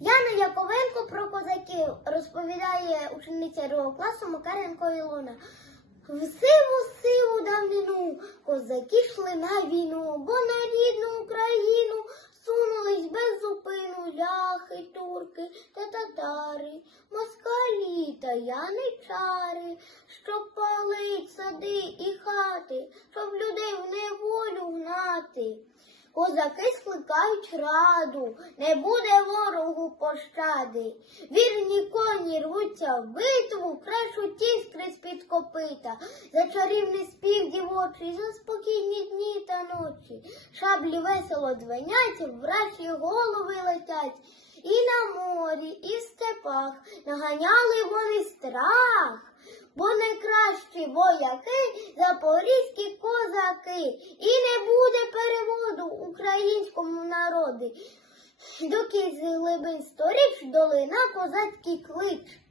Яна Яковенко про козаків розповідає учениця другого класу Макаренко Ілона. В сиву сиву давнину козаки йшли на війну, бо на рідну Україну сунулись без зупину ляхи, турки та татари, москалі та яничари, щоб палить сади і хати, щоб людей в неволю гнати. Козаки скликають раду, не буде ворогу пощади. Вірні коні рвуться в битву, крешуть іскри з-під копита, за чарівний спів дівочий, за спокійні дні та ночі. Шаблі весело дзвенять, врачі голови летять. І на морі, і в степах наганяли вони страх, бо найкращі вояки запорізькі козаки, і не буде переводу українському народу. Доки з глибин сторіч долина козацький клич.